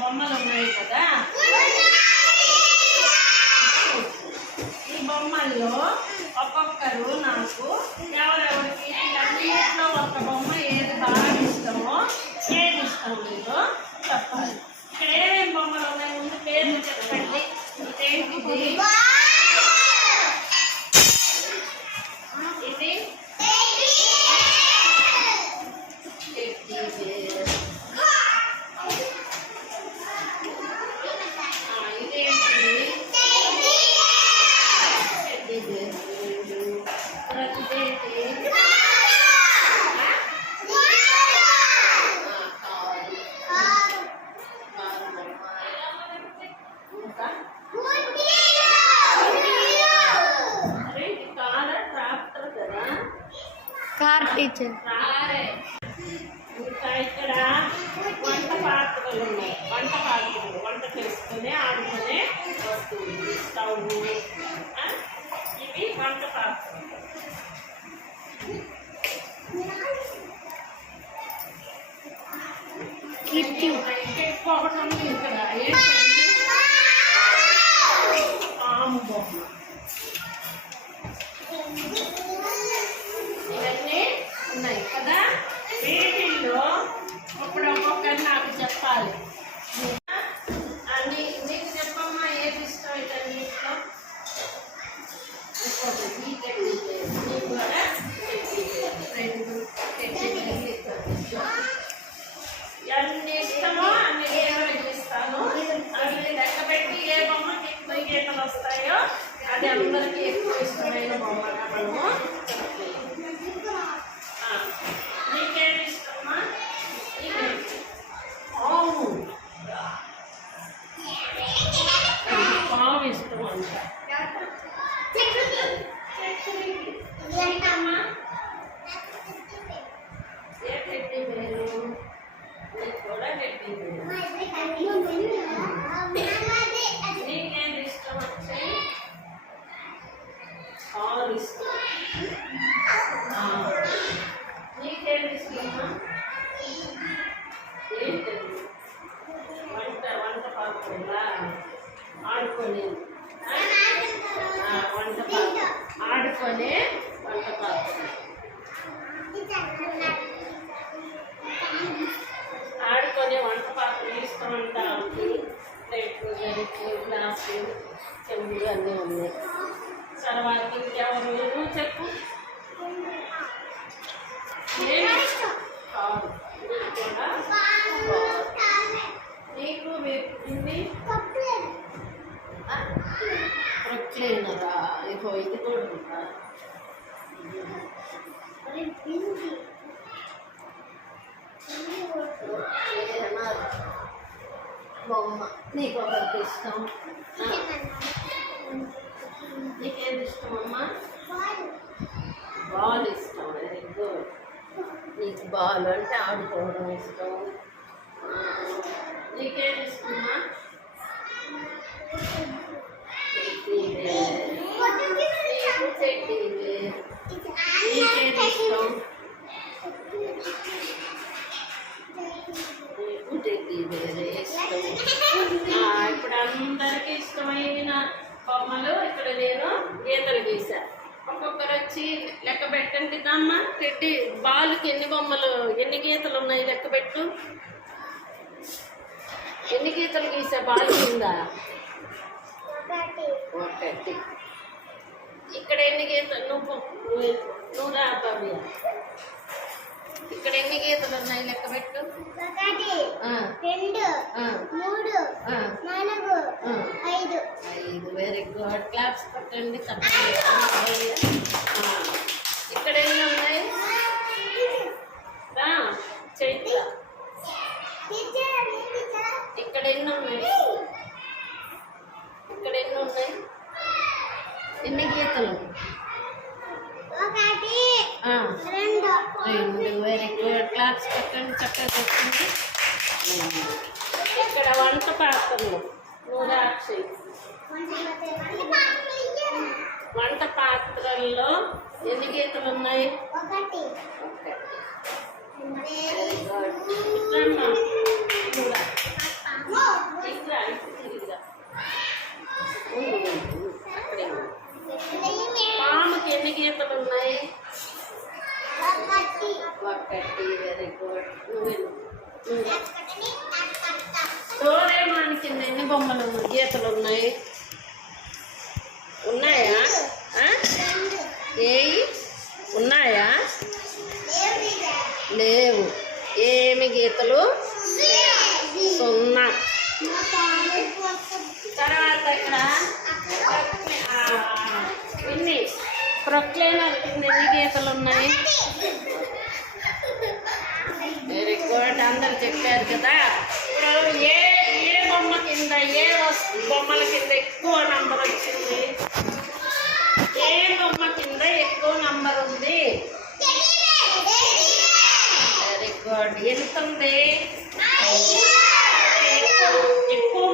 బొమ్మలు ఉన్నాయి కదా, ఈ బొమ్మల్లో ఒక్కొక్కరు నాకు ఎవరెవరికి అన్నింటిలో ఒక బొమ్మ ఏది బాగా ఇష్టమో, ఏది ఇష్టం లేదో చెప్పాలి. ఇక్కడ ఏమేమి బొమ్మలు ఉన్నాయి ముందు పేర్లు చెప్పండి. ఇదేంటిది? ఇది కార్ టీచర్. ఇంకా ఇక్కడ వంట పాత్రలు ఉన్నాయి. వంట పాత్రలు వంట చేసుకునే ఆడుకునే వస్తువులు, స్టవ్, ఇవి వంట పాత్రలు. ఒకటి ఉంది ఇక్కడ పాము బొమ్మ. ఇవన్నీ ఉన్నాయి కదా. వీటిల్లో ఇప్పుడు ఒక్కొక్కరు నాకు చెప్పాలి. నీకు చెప్పమ్మా ఏది ఇష్టం ఇటన్నిటిలో. నీకు కూడా అన్ని ఇష్టమో అన్ని గీతలు గీస్తాను. అవి లెక్క పెట్టి ఏ బొమ్మకి ఎక్కువ గీతలు వస్తాయో అది అందరికీ ఎక్కువ ఇష్టమైన బొమ్మగా మనము. నీకేమి ఇష్టమా? పాము. పాము ఇష్టం అంట. ఏ పెట్టి మీరు కూడా పెట్టి నీకేది ఇష్టం వచ్చాయి? కారు ఇష్టం. నీకేది ఇష్టమా? ఏంటది? వంట పాత్రలా ఆడుకొని వంట పాత్ర ఆడుకునే వంట పాత్ర. ఆడుకునే వంట పాత్రలు ఇష్టం అంటా ఉంది. ప్లేట్లు, గరిటెలు, గ్లాసులు, చెంబులు అన్నీ ఉన్నాయి. తర్వాత ఇంకెవరు? నువ్వు చెప్పు. నీకు ఇది ప్రొక్లైనరా? ఇగో ఇది కూడా ఉందా? బొమ్మ నీకు ఒకరికి ఇష్టం. నీకేది ఇష్టం అమ్మా? బాల్ ఇష్టం. Very good. నీకు బాల్ అంటే ఆడుకోవడం ఇష్టం. నీకేది ఇష్టమా? నీకేది ఇష్టం? ఇప్పుడు అందరికీ ఇష్టమైన బొమ్మలు ఇక్కడ నేను గీతలు గీసా. ఒక్కొక్కరు వచ్చి లెక్క పెట్టండి. అమ్మా పెట్టి బాలుకి ఎన్ని బొమ్మలు, ఎన్ని గీతలు ఉన్నాయి లెక్క పెట్టు. ఎన్ని గీతలు గీసా బాల్ కింద? ఒకటి. ఇక్కడ ఎన్ని గీతలు? నువ్వు రా బాబు. ఇక్కడ ఎన్ని గీతలు ఉన్నాయి లెక్క పెట్టు. 1 2 3 4 5. Very good. క్లాప్స్ కొట్టండి. ఇక్కడ ఎన్ని ఉన్నాయి? చైత్ర ఇక్కడ ఎన్ని ఉన్నాయి? ఇక్కడ ఎన్ని ఉన్నాయి? ఎన్ని గీతలు? 1 2. Very good. క్లాప్స్ కొట్టండి. చక్కగా వచ్చింది. ఇక్కడ వంట పాత్రలు నూరాక్షి. వంట పాత్రల్లో ఎన్ని గీతలు ఉన్నాయి? 1. Very good. ఇట్లా తిరిగిరా. అక్కడే ఉండు. పాముకి ఎన్ని గీతలు ఉన్నాయి? ఒకటి. Very good. డోరేమాన్ కింద ఎన్ని బొమ్మలు గీతలు ఉన్నాయి? ఉన్నాయా? ఏవి ఉన్నాయా? లేవు. ఏమి గీతలు? 0. తర్వాత ఇక్కడ ఎన్ని ప్రొక్లైనర్ కింద ఎన్ని గీతలు ఉన్నాయి? Very good. అందరు చెప్పారు కదా. ఇప్పుడు ఏ ఏ బొమ్మ కింద బొమ్మల కింద ఎక్కువ నంబర్ వచ్చింది? ఏ బొమ్మ కింద ఎక్కువ నంబర్ ఉంది? Very good. ఎంత ఉంది? ఎక్కువ